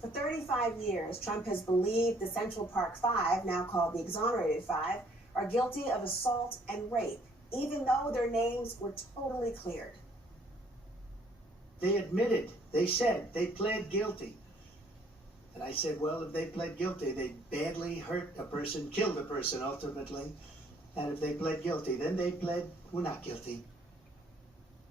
For 35 years, Trump has believed the Central Park Five, now called the Exonerated Five, are guilty of assault and rape, even though their names were totally cleared. They admitted, they said, they pled guilty. And I said, well, if they pled guilty, they badly hurt a person, killed a person ultimately. And if they pled guilty, then they pled, we're not guilty.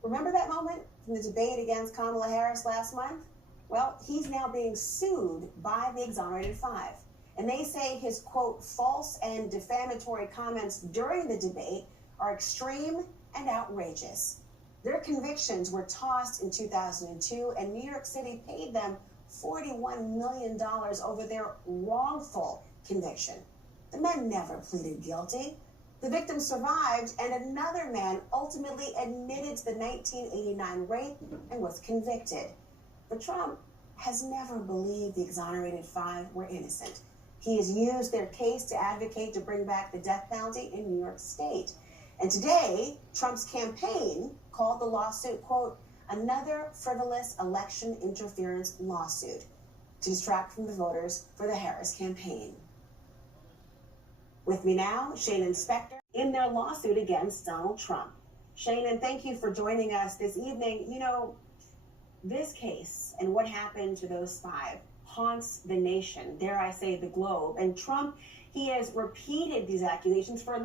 Remember that moment from the debate against Kamala Harris last month? Well, he's now being sued by the Exonerated Five. And they say his, quote, false and defamatory comments during the debate are extreme and outrageous. Their convictions were tossed in 2002, and New York City paid them $41 million over their wrongful conviction. The men never pleaded guilty. The victim survived, and another man ultimately admitted to the 1989 rape and was convicted. But Trump has never believed the Exonerated Five were innocent. He has used their case to advocate to bring back the death penalty in New York State. And today, Trump's campaign called the lawsuit, quote, another frivolous election interference lawsuit to distract from the voters for the Harris campaign. With me now, Shannon Spector, in their lawsuit against Donald Trump. Shannon, thank you for joining us this evening. You know, this case and what happened to those five haunts the nation, dare I say the globe. And Trump, he has repeated these accusations for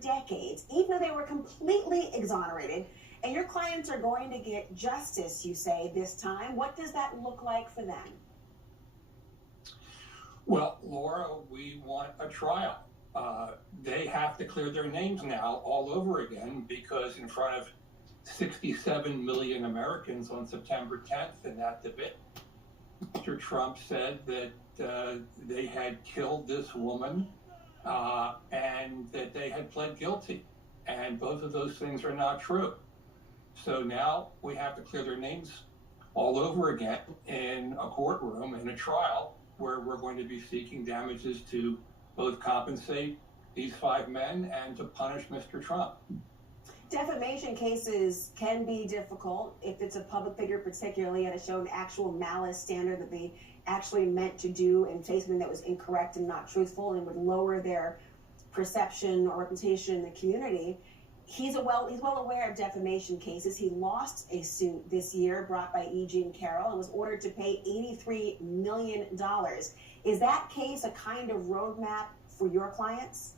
decades, even though they were completely exonerated. And your clients are going to get justice, you say, this time. What does that look like for them? Well, Laura, we want a trial. They have to clear their names now all over again, because in front of 67 million Americans on September 10th in that debate, Mr. Trump said that they had killed this woman and that they had pled guilty. And both of those things are not true. So now we have to clear their names all over again in a courtroom, in a trial, where we're going to be seeking damages to both compensate these five men and to punish Mr. Trump. Defamation cases can be difficult if it's a public figure, particularly, and has shown actual malice standard that they actually meant to do and say something that was incorrect and not truthful and would lower their perception or reputation in the community. He's well aware of defamation cases. He lost a suit this year brought by E. Jean Carroll and was ordered to pay $83 million. Is that case a kind of roadmap for your clients?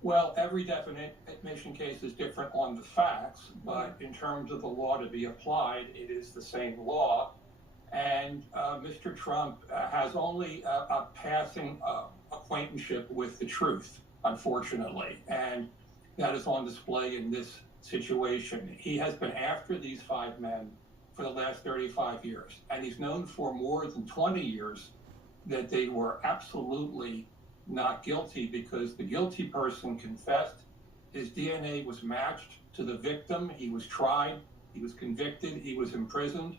Well, every defamation case is different on the facts, but in terms of the law to be applied, it is the same law. And Mr. Trump has only a passing acquaintanceship with the truth, unfortunately. And that is on display in this situation. He has been after these five men for the last 35 years, and he's known for more than 20 years that they were absolutely not guilty, because the guilty person confessed. His DNA was matched to the victim. He was tried, he was convicted, he was imprisoned.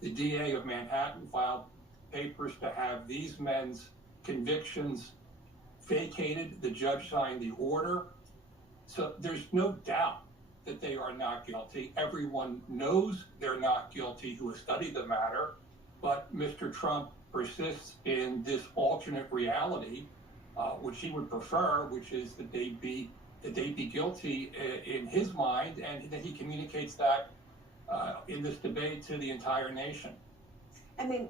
The DA of Manhattan filed papers to have these men's convictions vacated. The judge signed the order. So there's no doubt that they are not guilty. Everyone knows they're not guilty who has studied the matter, but Mr. Trump persists in this alternate reality, which he would prefer, which is that they be guilty in his mind, and that he communicates that in this debate to the entire nation. I mean,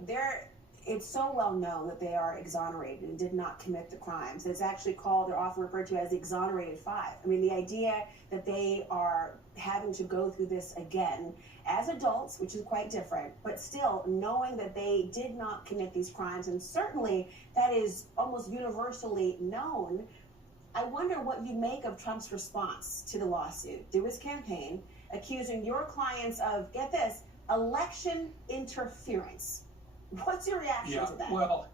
it's so well known that they are exonerated and did not commit the crimes. It's actually called, they're often referred to as the Exonerated Five. I mean, the idea that they are having to go through this again as adults, which is quite different, but still knowing that they did not commit these crimes, and certainly that is almost universally known. I wonder what you make of Trump's response to the lawsuit through his campaign, accusing your clients of, get this, election interference. What's your reaction to that? Well,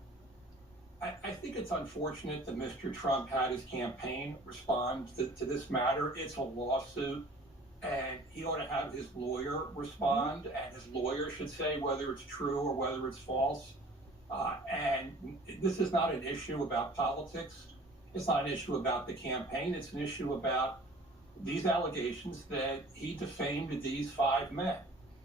I think it's unfortunate that Mr. Trump had his campaign respond to this matter. It's a lawsuit, and he ought to have his lawyer respond, and his lawyer should say whether it's true or whether it's false. And this is not an issue about politics. It's not an issue about the campaign. It's an issue about these allegations that he defamed these five men.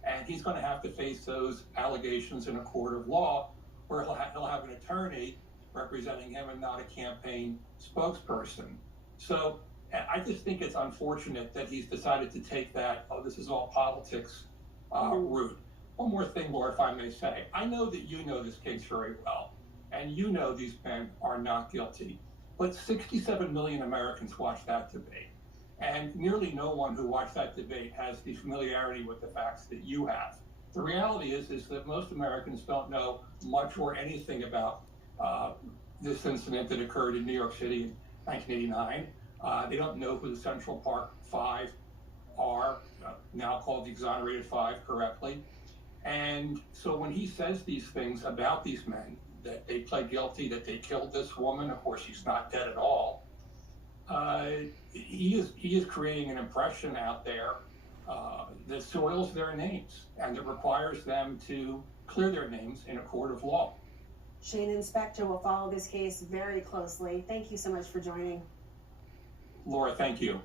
and he's going to have to face those allegations in a court of law, where he'll have an attorney representing him and not a campaign spokesperson. So I just think it's unfortunate that he's decided to take that, oh, this is all politics route. One more thing, Laura, if I may say. I know that you know this case very well, and you know these men are not guilty. But 67 million Americans watched that debate. And nearly no one who watched that debate has the familiarity with the facts that you have. The reality is that most Americans don't know much or anything about this incident that occurred in New York City in 1989. They don't know who the Central Park Five are, now called the Exonerated Five correctly. And so when he says these things about these men, that they pled guilty, that they killed this woman, of course she's not dead at all, he is creating an impression out there that soils their names and that requires them to clear their names in a court of law. Shane Inspector will follow this case very closely. Thank you so much for joining. Laura, thank you.